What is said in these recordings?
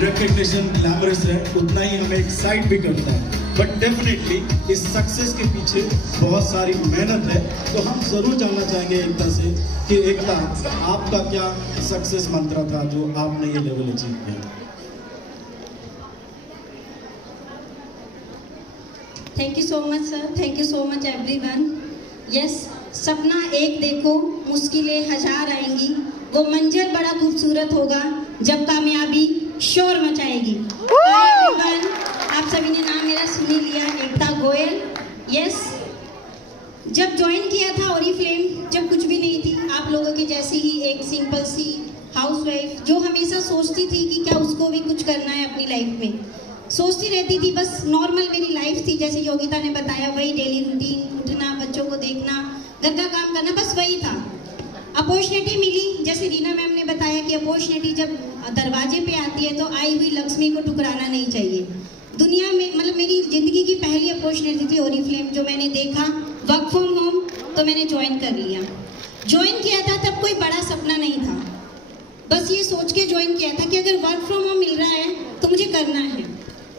Recognition glamorous है उतना ही हमें एक्साइट भी करता है, बट डेफिनेटली इस सक्सेस के पीछे बहुत सारी मेहनत है। तो हम जरूर जानना चाहेंगे एकता से कि एकता, आपका क्या सक्सेस मंत्र था जो आपने ये लेवल अचीव किया? Thank you so much sir, thank you so much everyone. Yes, सपना एक देखो, मुश्किलें हजार आएंगी, वो मंजिल बड़ा खूबसूरत होगा जब कामयाबी शोर मचाएगी। एवरीवन, आप सभी ने नाम मेरा सुन ही लिया, एकता गोयल। यस, जब ज्वाइन किया था ओरिफ्लेम, जब कुछ भी नहीं थी, आप लोगों की जैसी ही एक सिंपल सी हाउसवाइफ जो हमेशा सोचती थी कि क्या उसको भी कुछ करना है अपनी लाइफ में, सोचती रहती थी। बस नॉर्मल मेरी लाइफ थी, जैसे योगिता ने बताया, वही डेली रूटीन, उठना, बच्चों को देखना, घर का काम करना, बस वही था। अपॉर्चुनिटी मिली, जैसे रीना मैम ने बताया कि अपॉर्चुनिटी जब दरवाजे पे आती है तो आई हुई लक्ष्मी को ठुकराना नहीं चाहिए। दुनिया में मतलब मेरी ज़िंदगी की पहली अपॉर्चुनिटी थी ओरिफ्लेम, जो मैंने देखा वर्क फ्रॉम होम, तो मैंने ज्वाइन कर लिया। ज्वाइन किया था तब कोई बड़ा सपना नहीं था, बस ये सोच के ज्वाइन किया था कि अगर वर्क फ्रॉम होम मिल रहा है तो मुझे करना है,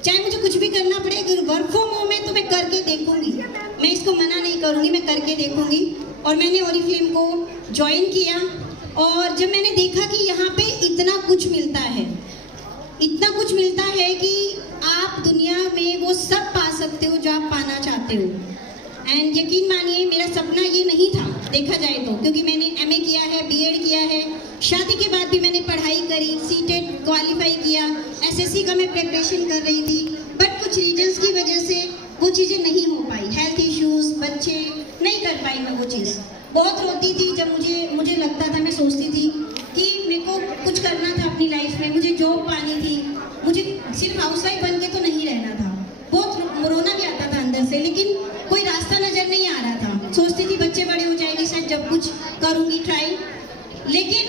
चाहे मुझे कुछ भी करना पड़े। अगर वर्क फ्रॉम होम है तो मैं करके देखूंगी, मैं इसको मना नहीं करूंगी, मैं करके देखूंगी। और मैंने ओरिफ्लेम को ज्वाइन किया, और जब मैंने देखा कि यहाँ पे इतना कुछ मिलता है, इतना कुछ मिलता है कि आप दुनिया में वो सब पा सकते हो जो आप पाना चाहते हो। एंड यकीन मानिए, मेरा सपना ये नहीं था देखा जाए तो, क्योंकि मैंने एमए किया है, बीएड किया है, शादी के बाद भी मैंने पढ़ाई करी, सीटेट क्वालिफाई किया, एसएससी का मैं प्रिपरेशन कर रही थी, बट कुछ रीजंस की वजह से वो चीज़ें नहीं हो पाई, हेल्थ इश्यूज, बच्चे, नहीं कर पाई मैं वो चीज़। बहुत रोती थी जब मुझे लगता था, मैं सोचती थी कि मेरे को कुछ करना था अपनी लाइफ में, मुझे जॉब पानी थी, मुझे सिर्फ हाउसवाइफ बन के तो नहीं रहना था। बहुत रोना भी आता था अंदर से, लेकिन कोई रास्ता नजर नहीं आ रहा था। सोचती थी बच्चे बड़े हो जाएंगे, शायद जब कुछ करूँगी ट्राई। लेकिन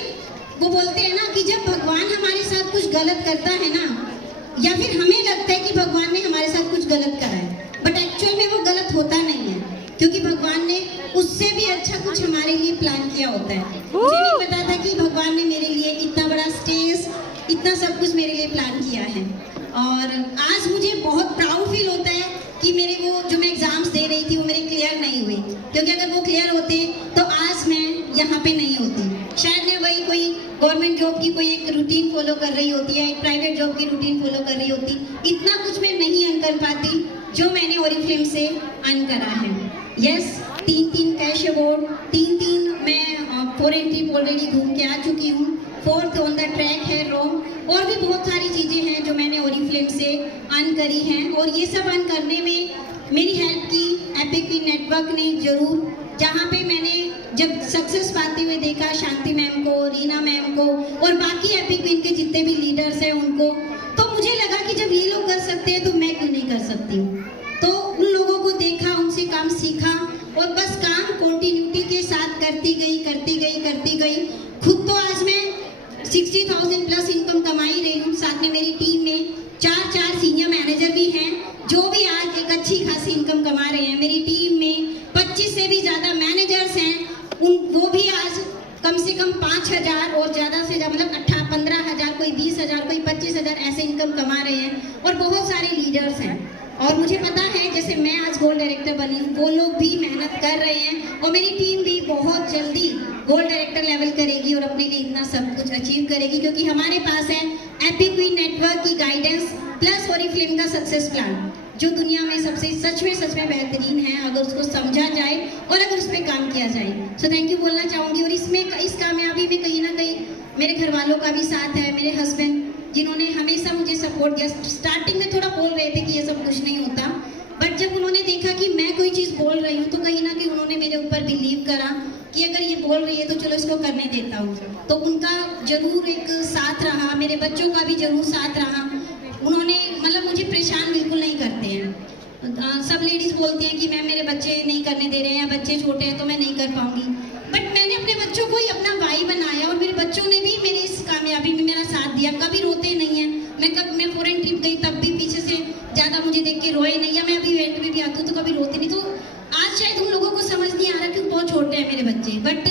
वो बोलते हैं ना कि जब भगवान हमारे साथ कुछ गलत करता है ना, या फिर हमें लगता है कि भगवान ने हमारे साथ कुछ गलत करा है, बट एक्चुअल में वो गलत होता नहीं है, क्योंकि भगवान ने उससे भी अच्छा कुछ हमारे लिए प्लान किया होता है। मुझे नहीं पता था कि भगवान ने मेरे लिए इतना बड़ा स्टेज, इतना सब कुछ मेरे लिए प्लान किया है। और आज मुझे बहुत प्राउड फील होता है कि मेरे वो जो मैं एग्जाम्स दे रही थी वो मेरे क्लियर नहीं हुए, क्योंकि अगर वो क्लियर होते तो आज मैं यहाँ पे नहीं होती। शायद मैं वही कोई गवर्नमेंट जॉब की कोई एक रूटीन फॉलो कर रही होती है, एक प्राइवेट जॉब की रूटीन फॉलो कर रही होती, इतना कुछ मैं नहीं अर्न कर पाती जो मैंने ओरिफ्लेम से अर्न करा है। यस, 3 कैश अवार्ड, 3 मैं 4 एंट्री ऑलरेडी घूम के आ चुकी हूँ, 4th ऑन द ट्रैक है रोम, और भी बहुत सारी चीज़ें हैं जो मैंने ओरिफ्लेम से अर्न करी हैं। और ये सब अर्न करने में मेरी हेल्प की एपिक क्वीन नेटवर्क ने जरूर, जहाँ पे मैंने जब सक्सेस पाते हुए देखा शांति मैम को, रीना मैम को, और बाकी एपिक क्वीन के जितने भी लीडर्स हैं उनको, तो मुझे लगा कि जब ये लोग कर सकते हैं तो मैं क्यों नहीं कर सकती हूँ। तो उन लोगों को देखा, उनसे काम सीखा, और बस काम कंटिन्यूटी के साथ करती गई। खुद तो आज मैं 60,000 प्लस इनकम कमा ही रही हूँ, साथ में मेरी टीम में 4 सीनियर मैनेजर भी हैं, जो भी आज एक इनकम कमा रहे हैं। मेरी टीम में 25 से भी ज़्यादा मैनेजर्स हैं, वो भी आज कम से कम 5,000 और ज़्यादा से ज़्यादा मतलब 15,000, कोई 20,000, कोई 25,000 ऐसे इनकम कमा रहे हैं। और बहुत सारे लीडर्स हैं। और मुझे पता है जैसे मैं आज गोल्ड डायरेक्टर बनी, वो लोग भी मेहनत कर रहे हैं और मेरी टीम भी बहुत जल्दी गोल्ड डायरेक्टर लेवल करेगी और अपने लिए इतना सब कुछ अचीव करेगी, क्योंकि हमारे पास है एपिक क्वीन नेटवर्क की गाइडेंस प्लस ओरिफ्लेम का सक्सेस प्लान, जो दुनिया में सबसे सच में बेहतरीन है अगर उसको समझा जाए और अगर उस पर काम किया जाए। सो थैंक यू बोलना चाहूँगी। और इसमें इस कामयाबी में कहीं ना कहीं मेरे घर वालों का भी साथ है, मेरे हस्बैंड जिन्होंने हमेशा मुझे सपोर्ट दिया। स्टार्टिंग में थोड़ा बोल रहे थे कि ये सब कुछ नहीं होता, बट जब उन्होंने देखा कि मैं कोई चीज़ बोल रही हूँ तो कहीं ना कहीं उन्होंने मेरे ऊपर बिलीव करा कि अगर ये बोल रही है तो चलो इसको करने देता हूँ। तो उनका जरूर एक साथ रहा, मेरे बच्चों का भी जरूर साथ रहा। उन्होंने मतलब मुझे परेशान बिल्कुल नहीं करते हैं। सब लेडीज़ बोलती हैं कि मैम मेरे बच्चे नहीं करने दे रहे हैं या बच्चे छोटे हैं तो मैं नहीं कर पाऊँगी, बट मैंने अपने बच्चों को ही अपना भाई बनाया और मेरे बच्चों ने भी मेरी इस कामयाबी में मेरा साथ दिया। कभी रोते नहीं हैं। मैं फॉरेन ट्रिप गई तब भी पीछे से ज़्यादा मुझे देख के रोए नहीं, या मैं अभी इवेंट में भी आती हूँ तो कभी रोते नहीं। तो आज शायद उन लोगों को समझ नहीं आ रहा कि बहुत छोटे हैं मेरे बच्चे, बट